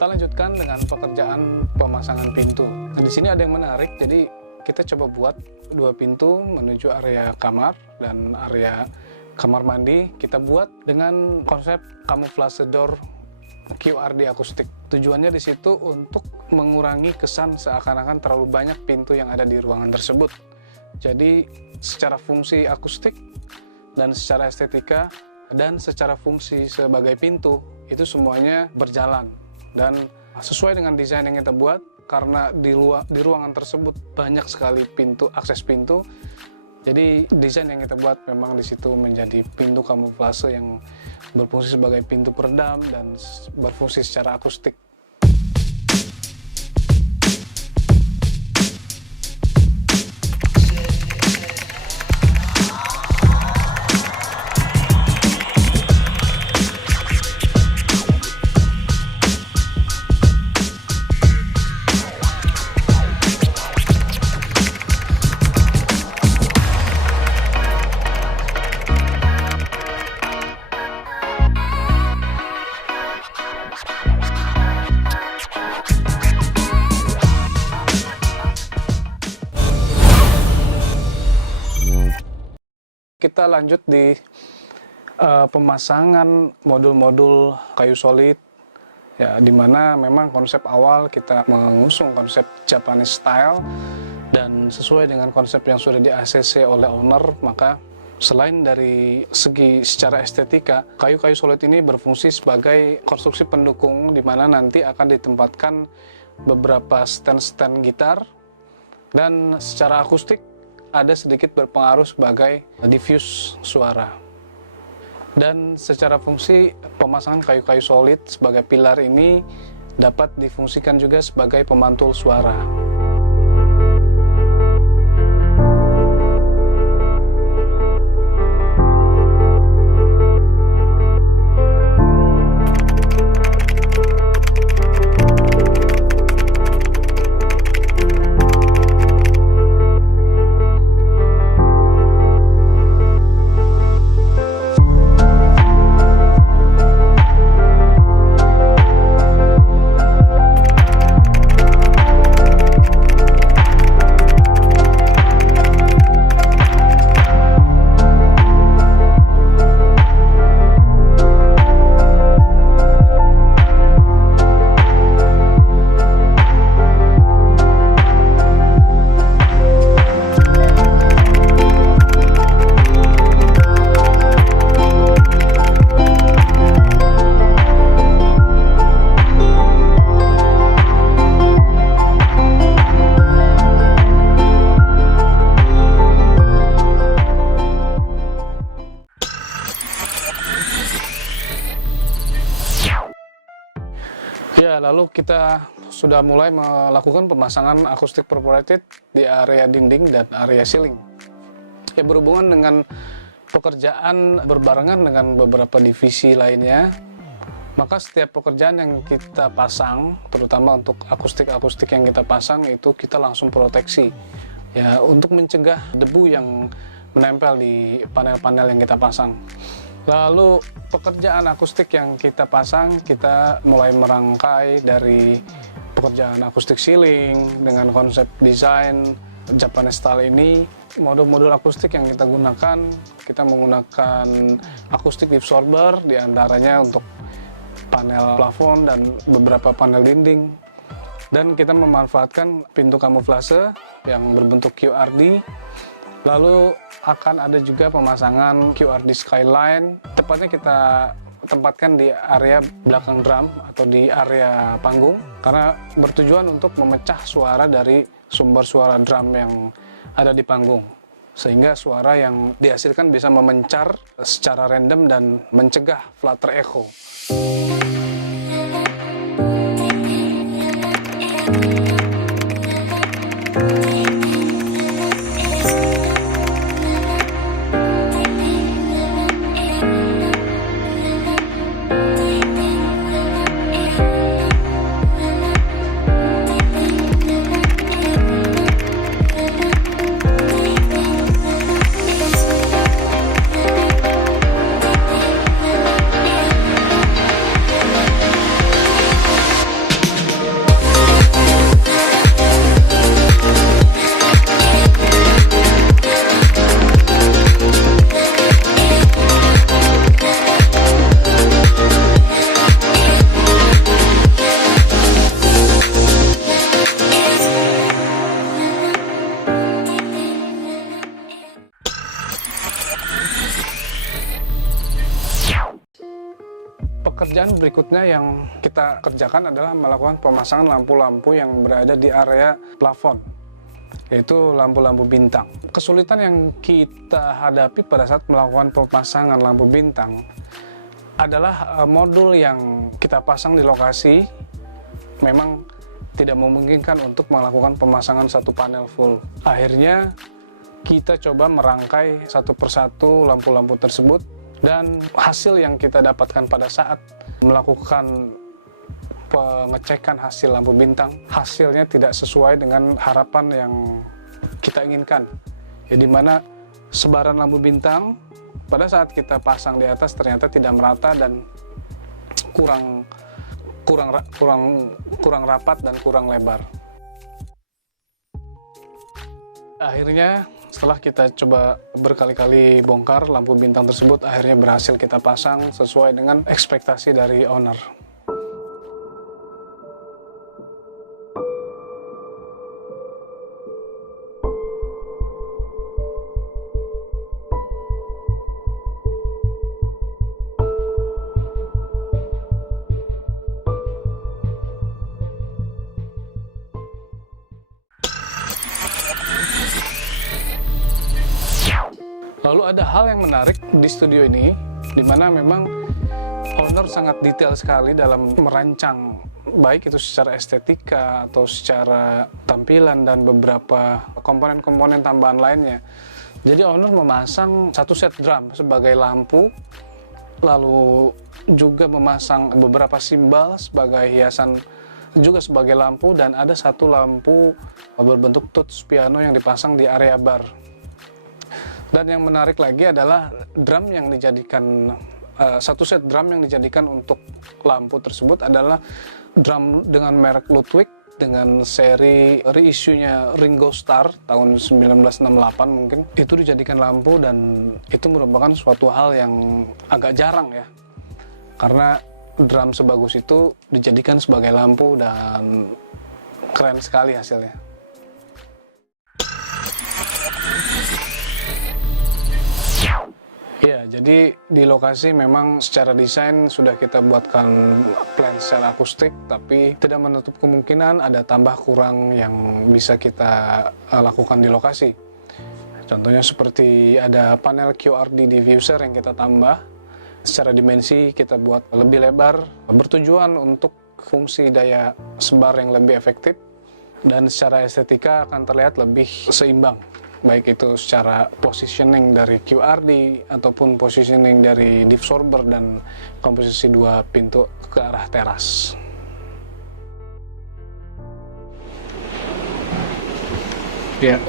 Kita lanjutkan dengan pekerjaan pemasangan pintu. Nah, di sini ada yang menarik, jadi kita coba buat dua pintu menuju area kamar dan area kamar mandi. Kita buat dengan konsep camouflage door QRD akustik. Tujuannya di situ untuk mengurangi kesan seakan-akan terlalu banyak pintu yang ada di ruangan tersebut. Jadi secara fungsi akustik dan secara estetika dan secara fungsi sebagai pintu itu semuanya berjalan. Dan sesuai dengan desain yang kita buat, karena di ruangan tersebut banyak sekali pintu, akses pintu, jadi desain yang kita buat memang di situ menjadi pintu kamuflase yang berfungsi sebagai pintu peredam dan berfungsi secara akustik. Kita lanjut di pemasangan modul-modul kayu solid, ya, dimana memang konsep awal kita mengusung konsep Japanese style dan sesuai dengan konsep yang sudah di-ACC oleh owner. Maka selain dari segi secara estetika, kayu-kayu solid ini berfungsi sebagai konstruksi pendukung di mana nanti akan ditempatkan beberapa stand-stand gitar, dan secara akustik ada sedikit berpengaruh sebagai diffuse suara. Dan secara fungsi, pemasangan kayu-kayu solid sebagai pilar ini dapat difungsikan juga sebagai pemantul suara. Ya, lalu kita sudah mulai melakukan pemasangan akustik perforated di area dinding dan area ceiling. Ya, berhubungan dengan pekerjaan berbarengan dengan beberapa divisi lainnya, maka setiap pekerjaan yang kita pasang, terutama untuk akustik-akustik yang kita pasang, itu kita langsung proteksi, ya, untuk mencegah debu yang menempel di panel-panel yang kita pasang. Lalu pekerjaan akustik yang kita pasang, kita mulai merangkai dari pekerjaan akustik ceiling dengan konsep desain Japanese style ini. Modul-modul akustik yang kita gunakan, kita menggunakan akustik absorber, diantaranya untuk panel plafon dan beberapa panel dinding. Dan kita memanfaatkan pintu kamuflase yang berbentuk QRD. Lalu akan ada juga pemasangan QRD skyline, tepatnya kita tempatkan di area belakang drum atau di area panggung, karena bertujuan untuk memecah suara dari sumber suara drum yang ada di panggung, sehingga suara yang dihasilkan bisa memencar secara random dan mencegah flutter echo. Pekerjaan berikutnya yang kita kerjakan adalah melakukan pemasangan lampu-lampu yang berada di area plafon, yaitu lampu-lampu bintang. Kesulitan yang kita hadapi pada saat melakukan pemasangan lampu bintang adalah modul yang kita pasang di lokasi memang tidak memungkinkan untuk melakukan pemasangan satu panel full. Akhirnya kita coba merangkai satu persatu lampu-lampu tersebut, dan hasil yang kita dapatkan pada saat melakukan pengecekan hasil lampu bintang, hasilnya tidak sesuai dengan harapan yang kita inginkan. Ya, di mana sebaran lampu bintang pada saat kita pasang di atas ternyata tidak merata dan kurang rapat dan kurang lebar. Akhirnya setelah kita coba berkali-kali bongkar, lampu bintang tersebut akhirnya berhasil kita pasang sesuai dengan ekspektasi dari owner. Lalu ada hal yang menarik di studio ini, di mana memang owner sangat detail sekali dalam merancang, baik itu secara estetika atau secara tampilan dan beberapa komponen-komponen tambahan lainnya. Jadi owner memasang satu set drum sebagai lampu, lalu juga memasang beberapa simbal sebagai hiasan juga sebagai lampu, dan ada satu lampu berbentuk touch piano yang dipasang di area bar. Dan yang menarik lagi adalah drum yang dijadikan, satu set drum yang dijadikan untuk lampu tersebut adalah drum dengan merek Ludwig dengan seri reissue-nya Ringo Starr tahun 1968 mungkin. Itu dijadikan lampu, dan itu merupakan suatu hal yang agak jarang ya, karena drum sebagus itu dijadikan sebagai lampu dan keren sekali hasilnya. Ya, jadi di lokasi memang secara desain sudah kita buatkan plan secara akustik, tapi tidak menutup kemungkinan ada tambah kurang yang bisa kita lakukan di lokasi. Contohnya seperti ada panel QRD diffuser yang kita tambah, secara dimensi kita buat lebih lebar, bertujuan untuk fungsi daya sebar yang lebih efektif, dan secara estetika akan terlihat lebih seimbang, baik itu secara positioning dari QRD ataupun positioning dari diffuser dan komposisi dua pintu ke arah teras. Ya,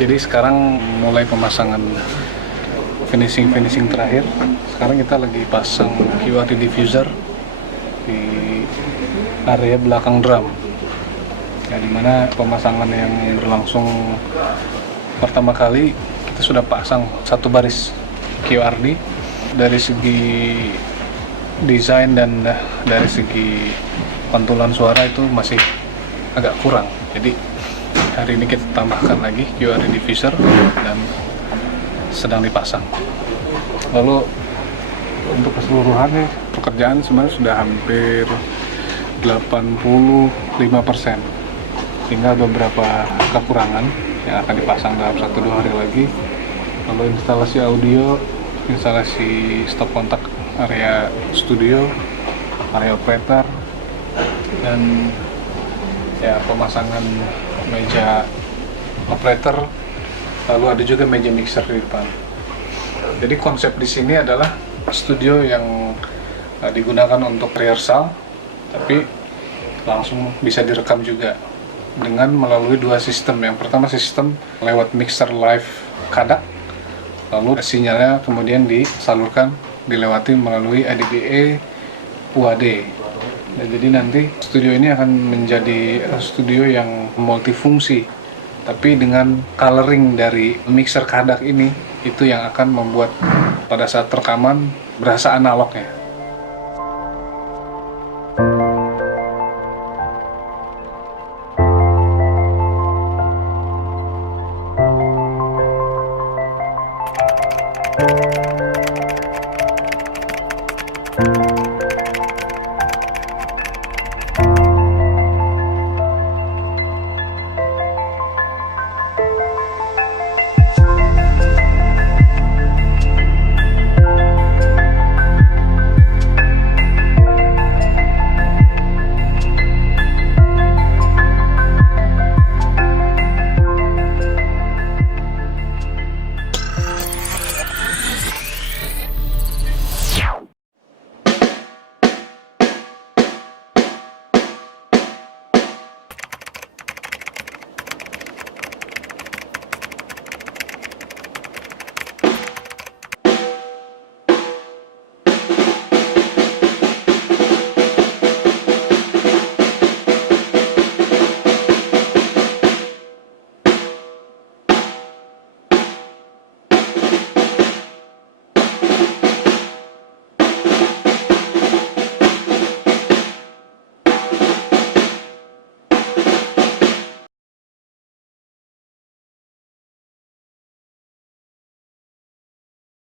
jadi sekarang mulai pemasangan finishing terakhir. Sekarang kita lagi pasang QRD diffuser di area belakang drum, ya, dimana pemasangan yang berlangsung pertama kali kita sudah pasang satu baris QRD. Dari segi desain dan dari segi pantulan suara itu masih agak kurang, jadi hari ini kita tambahkan lagi QRD diffuser dan sedang dipasang. Lalu untuk keseluruhannya pekerjaan sebenarnya sudah hampir 85%, tinggal beberapa kekurangan yang akan dipasang dalam 1-2 hari lagi. Lalu instalasi audio, instalasi stop kontak area studio, area operator, dan ya pemasangan meja operator, lalu ada juga meja mixer di depan. Jadi konsep di sini adalah studio yang digunakan untuk rehearsal, tapi langsung bisa direkam juga dengan melalui dua sistem. Yang pertama sistem lewat mixer live kadak, lalu sinyalnya kemudian dilewati melalui ADDE UAD. Nah, jadi nanti studio ini akan menjadi studio yang multifungsi, tapi dengan coloring dari mixer kadak ini itu yang akan membuat pada saat rekaman berasa analognya.